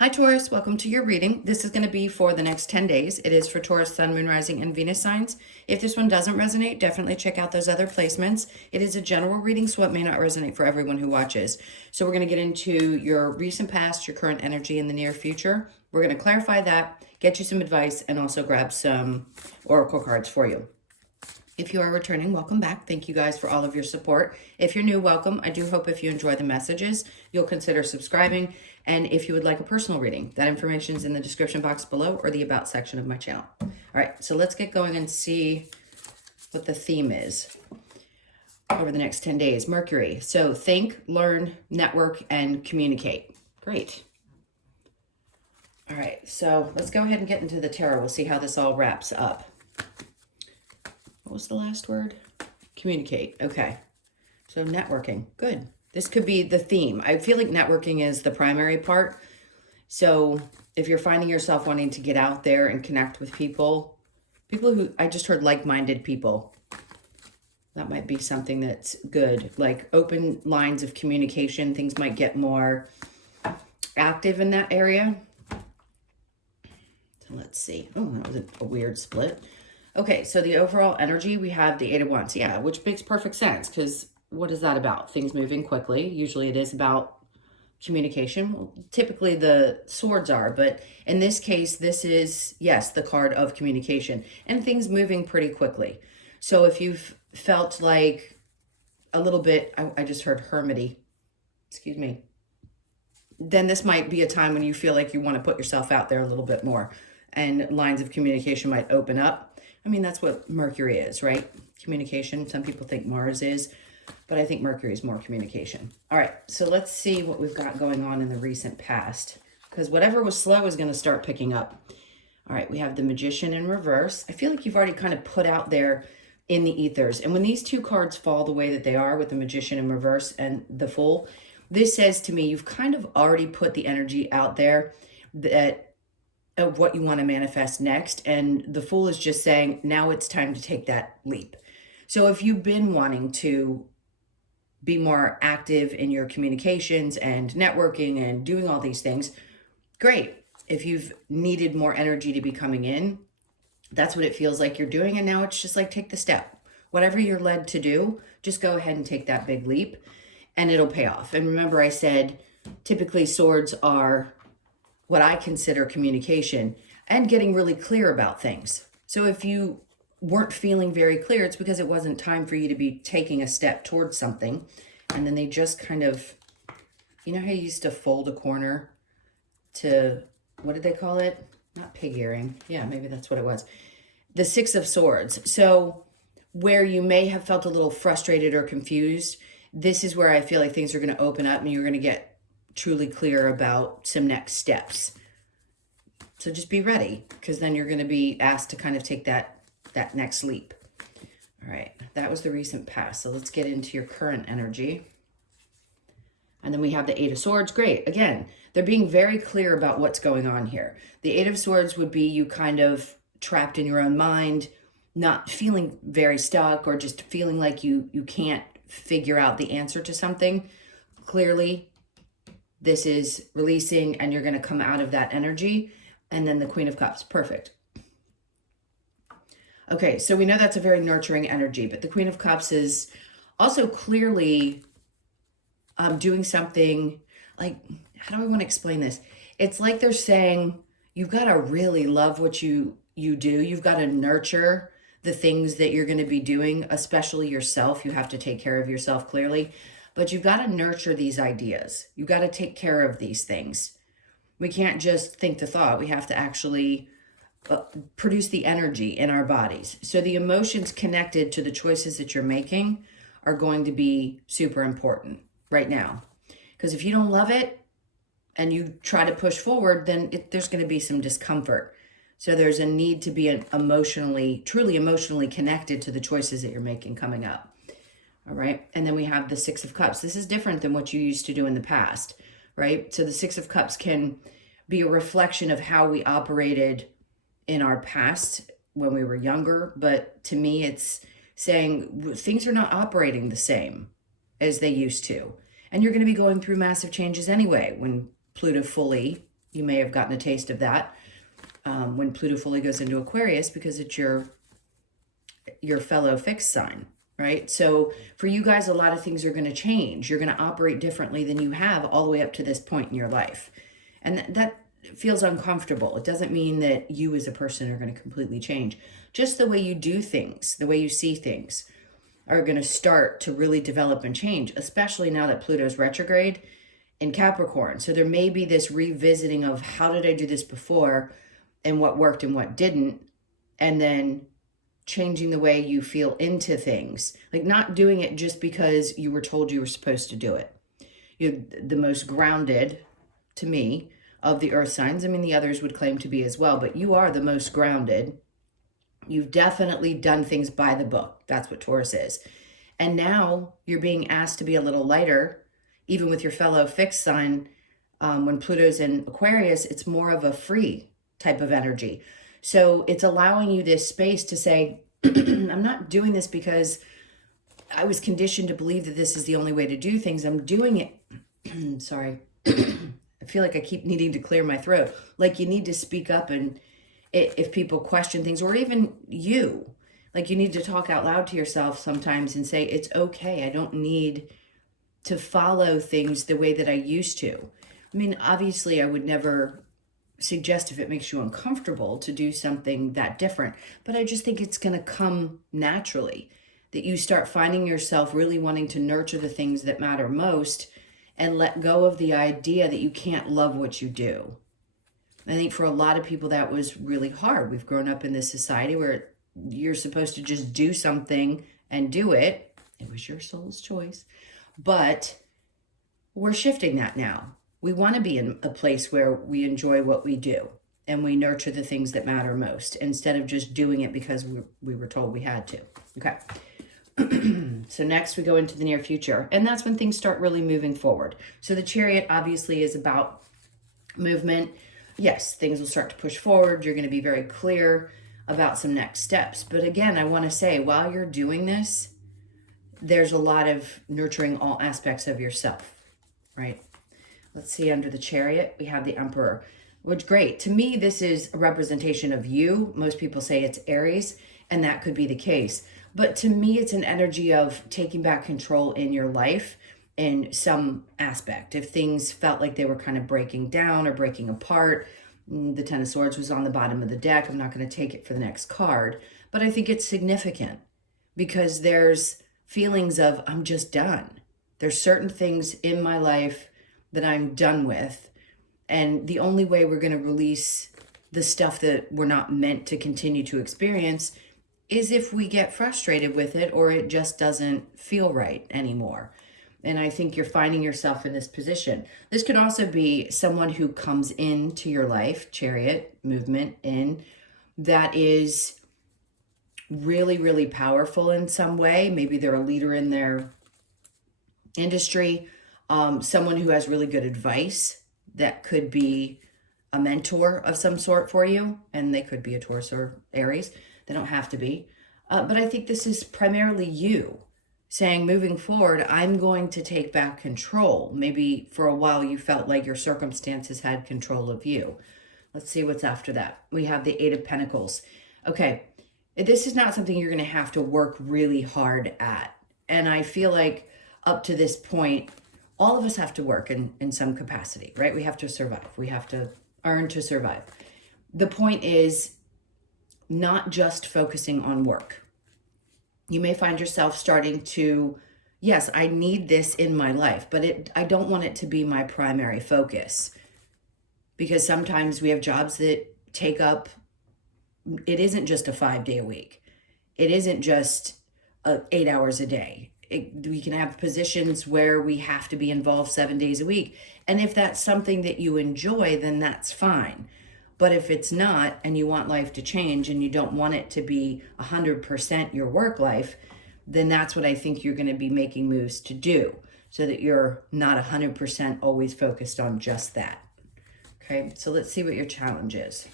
Hi Taurus, welcome to your reading. This is going to be for the next 10 days. It is for Taurus, Sun, Moon, Rising, and Venus signs. If this one doesn't resonate, definitely check out those other placements. It is a general reading, so it may not resonate for everyone who watches. So we're going to get into your recent past, your current energy, in the near future. We're going to clarify that, get you some advice, and also grab some oracle cards for you. If you are returning, welcome back. Thank you guys for all of your support. If you're new, welcome. I do hope if you enjoy the messages, you'll consider subscribing. And if you would like a personal reading, that information is in the description box below or the About section of my channel. All right, so let's get going and see what the theme is over the next 10 days. Mercury. So think, learn, network, and communicate. Great. All right, so let's go ahead and get into the tarot. We'll see how this all wraps up. What was the last word? Communicate. Okay. So networking. Good. This could be the theme. I feel like networking is the primary part. So if you're finding yourself wanting to get out there and connect with people who, I just heard like-minded people. That might be something that's good. Like open lines of communication. Things might get more active in that area. So let's see. Oh, that was a weird split. Okay, so the overall energy, we have the Eight of Wands. Yeah, which makes perfect sense because what is that about? Things moving quickly. Usually it is about communication. Well, typically the swords are, but in this case, this is, yes, the card of communication and things moving pretty quickly. So if you've felt like a little bit, I just heard hermity, excuse me, then this might be a time when you feel like you want to put yourself out there a little bit more and lines of communication might open up. I mean, that's what Mercury is, right? Communication. Some people think Mars is, but I think Mercury is more communication. All right, so let's see what we've got going on in the recent past, because whatever was slow is going to start picking up. All right, we have the Magician in reverse. I feel like you've already kind of put out there in the ethers. And when these two cards fall the way that they are with the Magician in reverse and the Fool, this says to me you've kind of already put the energy out there that of what you want to manifest next. And the Fool is just saying, now it's time to take that leap. So if you've been wanting to be more active in your communications and networking and doing all these things, great. If you've needed more energy to be coming in, that's what it feels like you're doing. And now it's just like, take the step. Whatever you're led to do, just go ahead and take that big leap and it'll pay off. And remember I said, typically swords are what I consider communication and getting really clear about things. So if you weren't feeling very clear, it's because it wasn't time for you to be taking a step towards something. And then they just kind of, you know how you used to fold a corner to, what did they call it? Not pig earring. Yeah, maybe that's what it was. The Six of Swords. So where you may have felt a little frustrated or confused, this is where I feel like things are going to open up and you're going to get truly clear about some next steps. So just be ready, because then you're going to be asked to kind of take that next leap. All right, that was the recent past. So let's get into your current energy. And then we have the Eight of Swords. Great. Again, they're being very clear about what's going on here. The Eight of Swords would be you kind of trapped in your own mind, not feeling very stuck or just feeling like you can't figure out the answer to something. Clearly, this is releasing and you're going to come out of that energy. And then the Queen of Cups. Perfect. Okay, so we know that's a very nurturing energy, but the Queen of Cups is also clearly doing something like, how do I want to explain this? It's like they're saying, you've got to really love what you do. You've got to nurture the things that you're going to be doing, especially yourself. You have to take care of yourself clearly. But you've got to nurture these ideas. You've got to take care of these things. We can't just think the thought. We have to actually produce the energy in our bodies. So the emotions connected to the choices that you're making are going to be super important right now. Because if you don't love it and you try to push forward, then there's going to be some discomfort. So there's a need to be truly emotionally connected to the choices that you're making coming up. All right. And then we have the Six of Cups. This is different than what you used to do in the past, right? So the Six of Cups can be a reflection of how we operated in our past when we were younger. But to me, it's saying things are not operating the same as they used to. And you're going to be going through massive changes anyway when Pluto fully You may have gotten a taste of that when Pluto fully goes into Aquarius, because it's your fellow fixed sign, right? So for you guys, a lot of things are going to change. You're going to operate differently than you have all the way up to this point in your life. And that feels uncomfortable. It doesn't mean that you as a person are going to completely change. Just the way you do things, the way you see things are going to start to really develop and change, especially now that Pluto's retrograde in Capricorn. So there may be this revisiting of how did I do this before and what worked and what didn't, and then changing the way you feel into things. Like not doing it just because you were told you were supposed to do it. You're the most grounded, to me, of the earth signs. I mean, the others would claim to be as well, but you are the most grounded. You've definitely done things by the book. That's what Taurus is. And now you're being asked to be a little lighter, even with your fellow fixed sign. When Pluto's in Aquarius, it's more of a free type of energy. So it's allowing you this space to say, I'm not doing this because I was conditioned to believe that this is the only way to do things. I'm doing it. Sorry. I feel like I keep needing to clear my throat. Like you need to speak up, and if people question things, or even you, like you need to talk out loud to yourself sometimes and say, it's okay. I don't need to follow things the way that I used to. I mean, obviously I would never suggest, if it makes you uncomfortable, to do something that different, but I just think it's going to come naturally, that you start finding yourself really wanting to nurture the things that matter most and let go of the idea that you can't love what you do. I think for a lot of people that was really hard. We've grown up in this society where you're supposed to just do something and do it. It was your soul's choice. But we're shifting that now. We want to be in a place where we enjoy what we do and we nurture the things that matter most, instead of just doing it because we were told we had to. Okay. So next we go into the near future, and that's when things start really moving forward. So the Chariot obviously is about movement. Yes, things will start to push forward. You're going to be very clear about some next steps. But again, I want to say, while you're doing this, there's a lot of nurturing all aspects of yourself, right? Let's see, under the Chariot, we have the Emperor, which, great. To me, this is a representation of you. Most people say it's Aries, and that could be the case. But to me, it's an energy of taking back control in your life in some aspect. If things felt like they were kind of breaking down or breaking apart, the Ten of Swords was on the bottom of the deck. I'm not going to take it for the next card, but I think it's significant because there's feelings of, I'm just done. There's certain things in my life that I'm done with. And the only way we're going to release the stuff that we're not meant to continue to experience is if we get frustrated with it, or it just doesn't feel right anymore. And I think you're finding yourself in this position. This could also be someone who comes into your life, Chariot, movement in, that is really, really powerful in some way. Maybe they're a leader in their industry, someone who has really good advice. That could be a mentor of some sort for you, and they could be a Taurus or Aries. They don't have to be. But I think this is primarily you saying, moving forward, I'm going to take back control. Maybe for a while you felt like your circumstances had control of you. Let's see what's after that. We have the Eight of Pentacles. Okay, this is not something you're going to have to work really hard at. And I feel like up to this point, all of us have to work in some capacity, right? We have to survive. We have to earn to survive. The point is not just focusing on work. You may find yourself starting to, yes, I need this in my life, but I don't want it to be my primary focus, because sometimes we have jobs that take up, it isn't just a 5-day a week. It isn't just 8 hours a day. We can have positions where we have to be involved 7 days a week. And if that's something that you enjoy, then that's fine. But if it's not, and you want life to change and you don't want it to be 100% your work life, then that's what I think you're going to be making moves to do, so that you're not 100% always focused on just that. Okay, so let's see what your challenge is.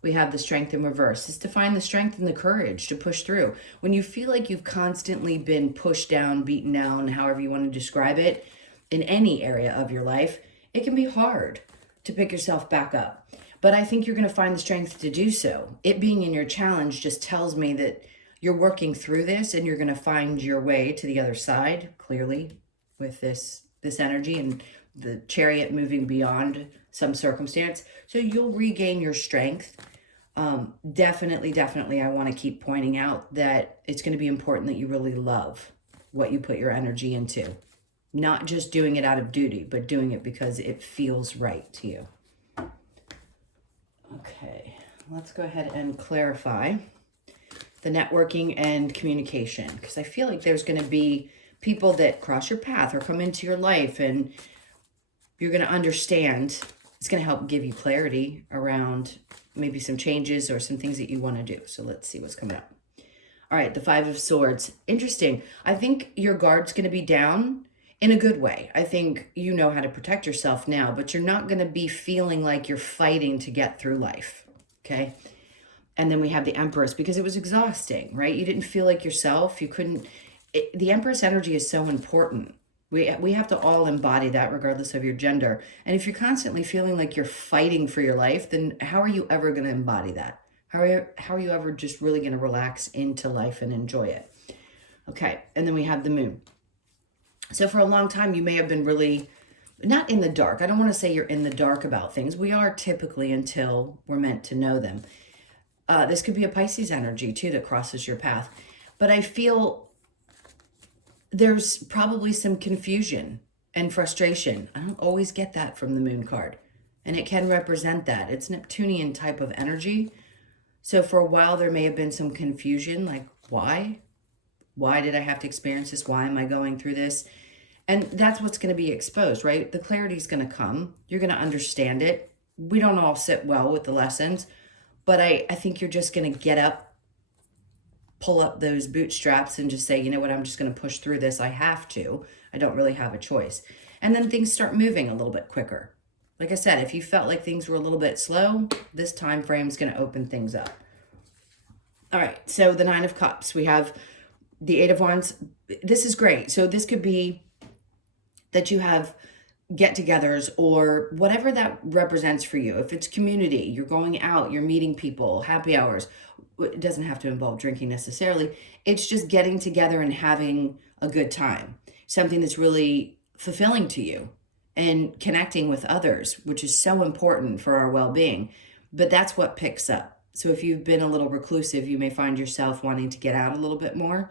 We have the Strength in reverse. It's to find the strength and the courage to push through. When you feel like you've constantly been pushed down, beaten down, however you want to describe it, in any area of your life, it can be hard to pick yourself back up. But I think you're going to find the strength to do so. It being in your challenge just tells me that you're working through this and you're going to find your way to the other side clearly with this energy and the chariot moving beyond some circumstance. So you'll regain your strength. Definitely, I want to keep pointing out that it's going to be important that you really love what you put your energy into. Not just doing it out of duty, but doing it because it feels right to you. Okay, let's go ahead and clarify the networking and communication, because I feel like there's going to be people that cross your path or come into your life and you're going to understand. It's going to help give you clarity around maybe some changes or some things that you want to do. So let's see what's coming up. All right, the Five of Swords. Interesting. I think your guard's going to be down in a good way. I think you know how to protect yourself now, but you're not going to be feeling like you're fighting to get through life. Okay. And then we have the Empress, because it was exhausting, right? You didn't feel like yourself. You couldn't. The Empress energy is so important. We have to all embody that regardless of your gender. And if you're constantly feeling like you're fighting for your life, then how are you ever going to embody that? How are you ever just really going to relax into life and enjoy it? Okay. And then we have the Moon. So for a long time, you may have been really not in the dark. I don't want to say you're in the dark about things. We are typically until we're meant to know them. This could be a Pisces energy too that crosses your path. But I feel there's probably some confusion and frustration. I don't always get that from the Moon card. And it can represent that. It's Neptunian type of energy. So for a while, there may have been some confusion, like, why? Why did I have to experience this? Why am I going through this? And that's what's going to be exposed, right? The clarity is going to come. You're going to understand it. We don't all sit well with the lessons, but I think you're just going to get up, pull up those bootstraps and just say, you know what, I'm just going to push through this. I have to. I don't really have a choice. And then things start moving a little bit quicker. Like I said, if you felt like things were a little bit slow, this time frame is going to open things up. All right, so the Nine of Cups. We have the Eight of Wands. This is great. So this could be that you have get-togethers or whatever that represents for you. If it's community, you're going out, you're meeting people, happy hours. It doesn't have to involve drinking necessarily. It's just getting together and having a good time. Something that's really fulfilling to you and connecting with others, which is so important for our well-being. But that's what picks up. So if you've been a little reclusive, you may find yourself wanting to get out a little bit more,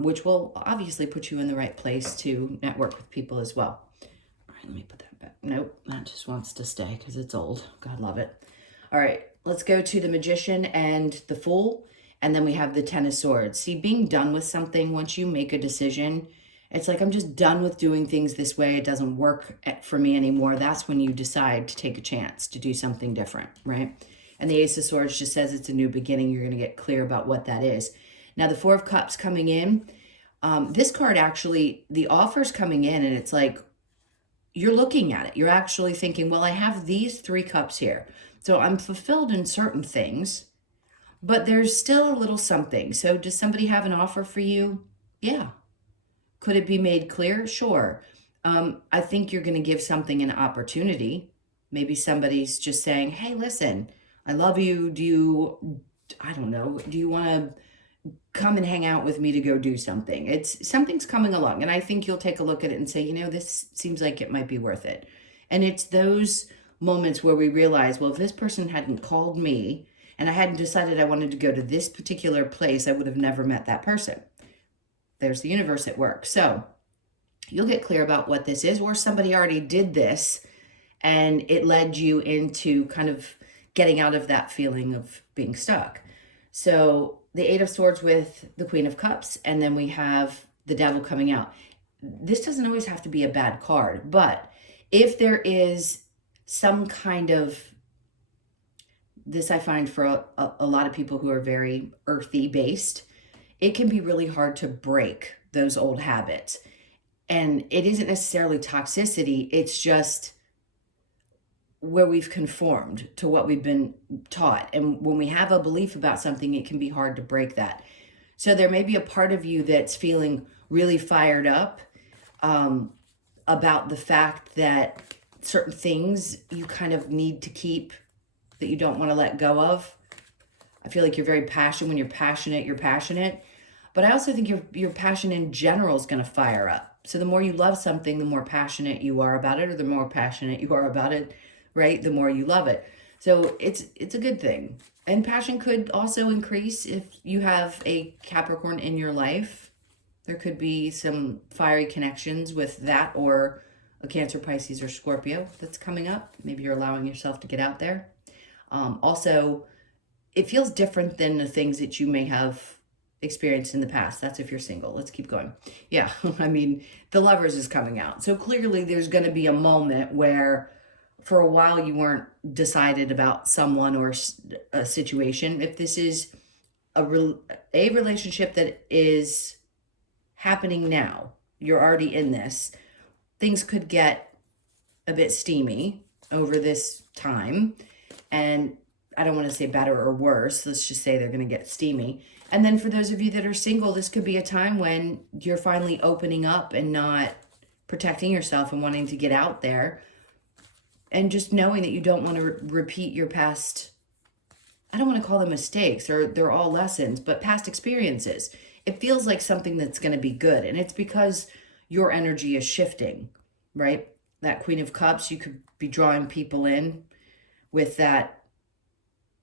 which will obviously put you in the right place to network with people as well. All right, let me put that back. Nope, that just wants to stay because it's old. God love it. All right, let's go to the Magician and the Fool, and then we have the Ten of Swords. See, being done with something, once you make a decision, it's like, I'm just done with doing things this way. It doesn't work for me anymore. That's when you decide to take a chance to do something different, right? And the Ace of Swords just says it's a new beginning. You're going to get clear about what that is. Now, the Four of Cups coming in, this card actually, the offer's coming in, and it's like, you're looking at it. You're actually thinking, well, I have these 3 cups here. So I'm fulfilled in certain things, but there's still a little something. So does somebody have an offer for you? Yeah. Could it be made clear? Sure. I think you're going to give something an opportunity. Maybe somebody's just saying, hey, listen, I love you. Do you want to come and hang out with me to go do something? Something's coming along. And I think you'll take a look at it and say, you know, this seems like it might be worth it. And it's those moments where we realize, well, if this person hadn't called me and I hadn't decided I wanted to go to this particular place, I would have never met that person. There's the universe at work. So you'll get clear about what this is, or somebody already did this and it led you into kind of getting out of that feeling of being stuck. So the Eight of Swords with the Queen of Cups, and then we have the Devil coming out. This doesn't always have to be a bad card, but if there is some kind of, this I find for a lot of people who are very earthy based, it can be really hard to break those old habits. And it isn't necessarily toxicity, it's just where we've conformed to what we've been taught. And when we have a belief about something, it can be hard to break that. So there may be a part of you that's feeling really fired up about the fact that certain things you kind of need to keep that you don't want to let go of. I feel like you're very passionate. When you're passionate, you're passionate. But I also think your passion in general is going to fire up. So the more you love something, the more passionate you are about it, or the more passionate you are about it, right? The more you love it. So it's a good thing. And passion could also increase if you have a Capricorn in your life. There could be some fiery connections with that, or a Cancer, Pisces, or Scorpio that's coming up. Maybe you're allowing yourself to get out there. Also, it feels different than the things that you may have experienced in the past. That's if you're single. Let's keep going. Yeah, I mean, the Lovers is coming out. So clearly there's going to be a moment where for a while you weren't decided about someone or a situation. If this is a relationship that is happening now, you're already in this, things could get a bit steamy over this time. And I don't want to say better or worse. Let's just say they're going to get steamy. And then for those of you that are single, this could be a time when you're finally opening up and not protecting yourself and wanting to get out there. And just knowing that you don't want to repeat your past, I don't want to call them mistakes, or they're all lessons, but past experiences. It feels like something that's going to be good. And it's because your energy is shifting, right? That Queen of Cups, you could be drawing people in with that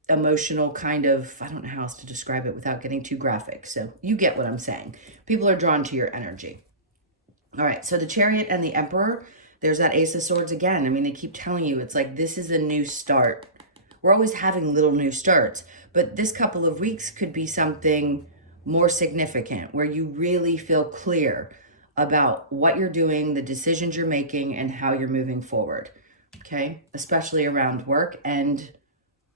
emotional kind of, I don't know how else to describe it without getting too graphic. So you get what I'm saying. People are drawn to your energy. All right, so the Chariot and the Emperor, there's that Ace of Swords again. I mean, they keep telling you, it's like, this is a new start. We're always having little new starts, but this couple of weeks could be something more significant where you really feel clear about what you're doing, the decisions you're making, and how you're moving forward. Okay, especially around work, and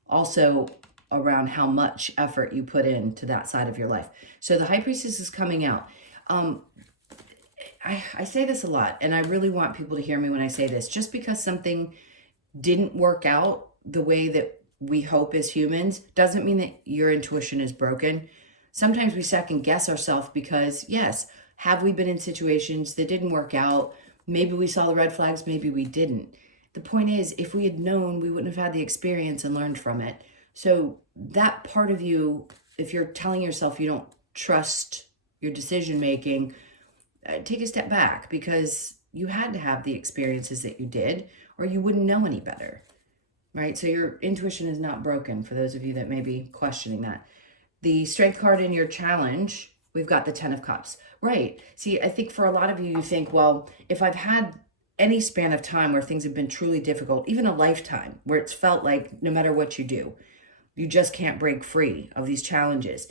also around how much effort you put into that side of your life. So the High Priestess is coming out. I say this a lot, and I really want people to hear me when I say this. Just because something didn't work out the way that we hope as humans doesn't mean that your intuition is broken. Sometimes we second guess ourselves because, yes, have we been in situations that didn't work out? Maybe we saw the red flags, maybe we didn't. The point is, if we had known, we wouldn't have had the experience and learned from it. So that part of you, if you're telling yourself you don't trust your decision making, take a step back, because you had to have the experiences that you did, or you wouldn't know any better, right? So your intuition is not broken, for those of you that may be questioning that. The Strength card in your challenge, we've got the Ten of Cups. Right. See, I think for a lot of you, you think, well, if I've had any span of time where things have been truly difficult, even a lifetime, where it's felt like no matter what you do, you just can't break free of these challenges,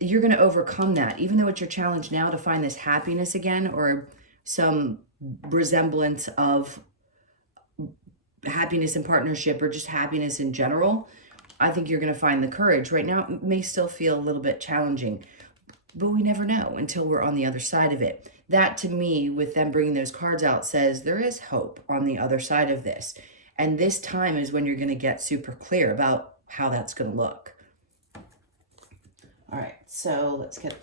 you're going to overcome that, even though it's your challenge now to find this happiness again, or some resemblance of happiness in partnership, or just happiness in general. I think you're going to find the courage. Right now, it may still feel a little bit challenging, but we never know until we're on the other side of it. That, to me, with them bringing those cards out, says there is hope on the other side of this. And this time is when you're going to get super clear about how that's going to look. All right, so let's get,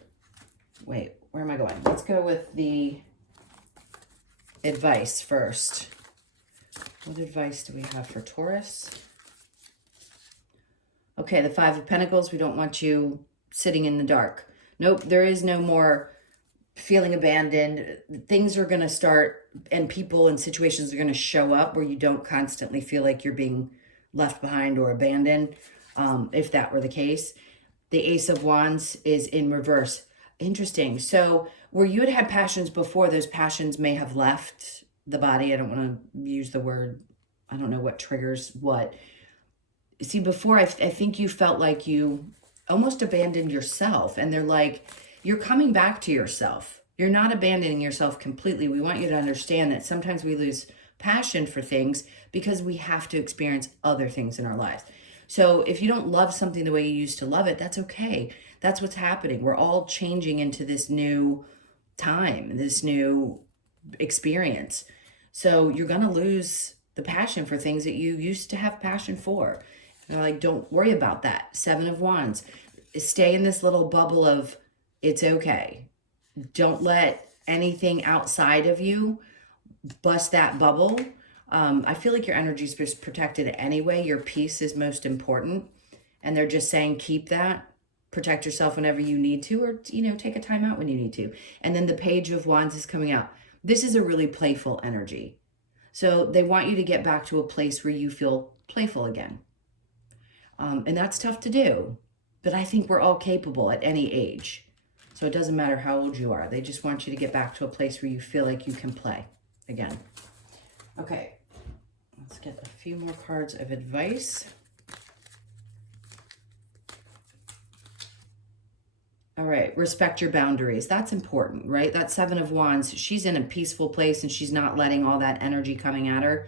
wait, where am I going? Let's go with the advice first. What advice do we have for Taurus? Okay, the Five of Pentacles. We don't want you sitting in the dark. Nope, there is no more feeling abandoned. Things are going to start, and people and situations are going to show up where you don't constantly feel like you're being left behind or abandoned, if that were the case. The Ace of Wands is in reverse. Interesting. So where you had passions before, those passions may have left the body. I don't want to use the word, I don't know what triggers what. See, before, I think you felt like you almost abandoned yourself, and they're like, you're coming back to yourself. You're not abandoning yourself completely. We want you to understand that sometimes we lose passion for things because we have to experience other things in our lives. So if you don't love something the way you used to love it, that's okay. That's what's happening. We're all changing into this new time, this new experience. So you're going to lose the passion for things that you used to have passion for. They're like, don't worry about that. Seven of Wands. Stay in this little bubble of it's okay. Don't let anything outside of you bust that bubble, I feel like your energy is protected anyway. Your peace is most important. And they're just saying, keep that. Protect yourself whenever you need to, or, you know, take a time out when you need to. And then the Page of Wands is coming out. This is a really playful energy. So they want you to get back to a place where you feel playful again. And that's tough to do. But I think we're all capable at any age. So it doesn't matter how old you are. They just want you to get back to a place where you feel like you can play again. Okay, let's get a few more cards of advice. All right, respect your boundaries. That's important, right? That Seven of Wands, she's in a peaceful place and she's not letting all that energy coming at her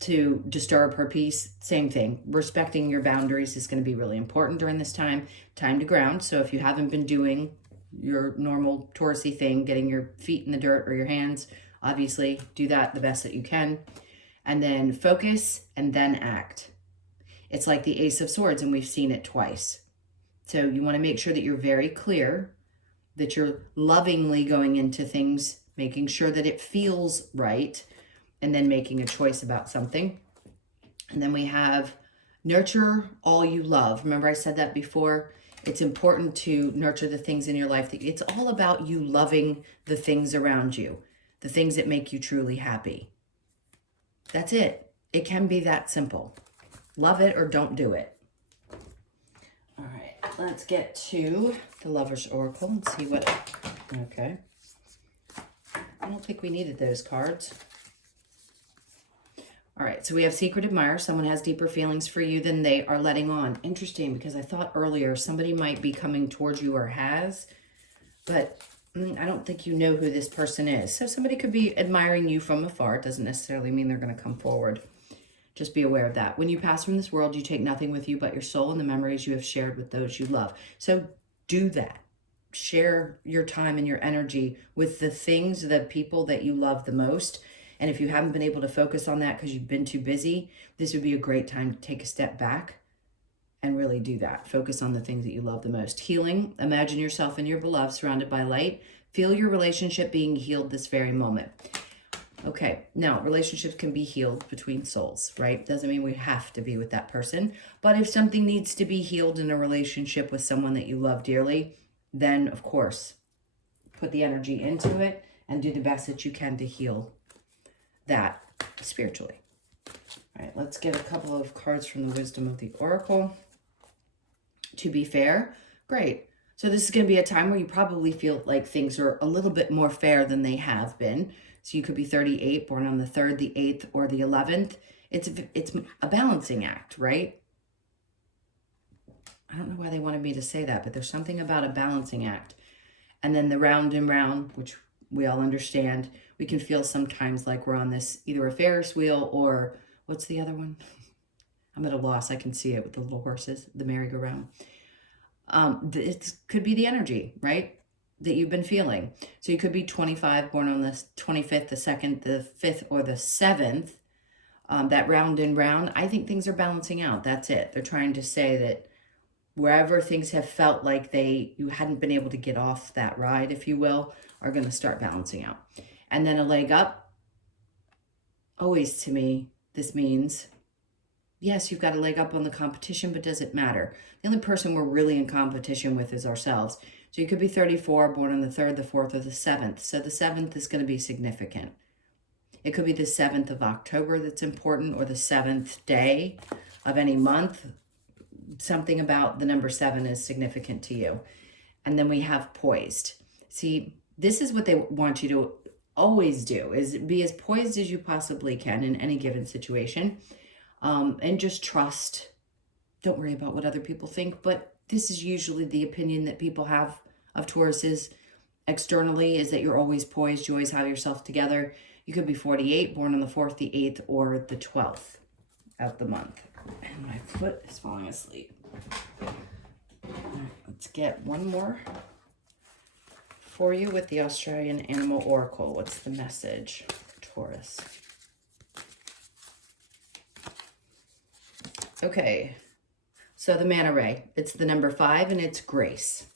to disturb her peace. Same thing. Respecting your boundaries is going to be really important during this time. Time to ground. So if you haven't been doing your normal Taurusy thing, getting your feet in the dirt or your hands, obviously do that the best that you can. And then focus and then act. It's like the Ace of Swords, and we've seen it twice. So you want to make sure that you're very clear, that you're lovingly going into things, making sure that it feels right, and then making a choice about something. And then we have nurture all you love. Remember I said that before? It's important to nurture the things in your life. It's all about you loving the things around you, the things that make you truly happy. That's it. It can be that simple. Love it or don't do it. All right, let's get to the Lover's Oracle and see what... Okay. I don't think we needed those cards. All right, so we have Secret Admirer. Someone has deeper feelings for you than they are letting on. Interesting, because I thought earlier somebody might be coming towards you or has, but I don't think you know who this person is. So somebody could be admiring you from afar. It doesn't necessarily mean they're going to come forward. Just be aware of that. When you pass from this world, you take nothing with you but your soul and the memories you have shared with those you love. So do that. Share your time and your energy with the things, the people that you love the most. And if you haven't been able to focus on that because you've been too busy, this would be a great time to take a step back and really do that. Focus on the things that you love the most. Healing. Imagine yourself and your beloved surrounded by light. Feel your relationship being healed this very moment. Okay, now relationships can be healed between souls, right? Doesn't mean we have to be with that person. But if something needs to be healed in a relationship with someone that you love dearly, then of course, put the energy into it and do the best that you can to heal that spiritually. All right, let's get a couple of cards from the Wisdom of the Oracle. To be fair, great. So this is going to be a time where you probably feel like things are a little bit more fair than they have been. So you could be 38, born on the 3rd, the 8th, or the 11th. It's a balancing act, right? I don't know why they wanted me to say that, but there's something about a balancing act. And then the round and round, which we all understand, we can feel sometimes like we're on this, either a Ferris wheel or, what's the other one? I'm at a loss. I can see it with the little horses, the merry-go-round. It could be the energy, right, that you've been feeling. So you could be 25, born on the 25th, the 2nd, the 5th, or the 7th. That round and round, I think things are balancing out. That's it. They're trying to say that wherever things have felt like you hadn't been able to get off that ride, if you will, are going to start balancing out. And then a leg up. Always to me, this means, yes, you've got a leg up on the competition, but does it matter? The only person we're really in competition with is ourselves. So you could be 34, born on the 3rd, the 4th, or the 7th. So the 7th is going to be significant. It could be the 7th of October that's important, or the 7th day of any month. Something about the number 7 is significant to you. And then we have poised. See, this is what they want you to always do, is be as poised as you possibly can in any given situation. And just trust. Don't worry about what other people think, but this is usually the opinion that people have of Tauruses externally, is that you're always poised, you always have yourself together. You could be 48, born on the 4th, the 8th, or the 12th of the month. And my foot is falling asleep. All right, let's get one more for you with the Australian Animal Oracle. What's the message for Taurus? Okay, so the Manta Ray, it's the number 5 and it's grace.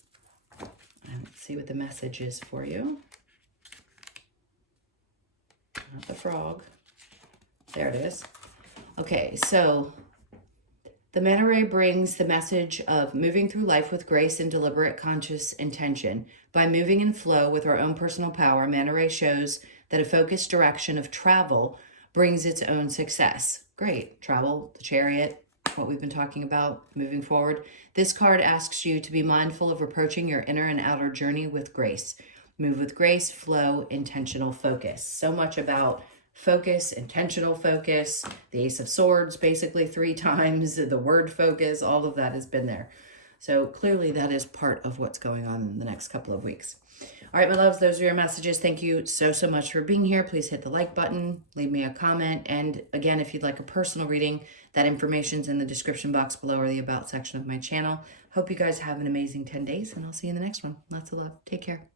And let's see what the message is for you. Not the frog. There it is. Okay, so the Manta Ray brings the message of moving through life with grace and deliberate conscious intention. By moving in flow with our own personal power, Manta Ray shows that a focused direction of travel brings its own success. Great. Travel, the Chariot, what we've been talking about, moving forward. This card asks you to be mindful of approaching your inner and outer journey with grace. Move with grace, flow, intentional focus. So much about focus, intentional focus, the Ace of Swords basically 3 times, the word focus, all of that has been there. So clearly that is part of what's going on in the next couple of weeks. All right, my loves, those are your messages. Thank you so much for being here. Please hit the like button, leave me a comment. And again, if you'd like a personal reading, that information's in the description box below or the about section of my channel. Hope you guys have an amazing 10 days, and I'll see you in the next one. Lots of love. Take care.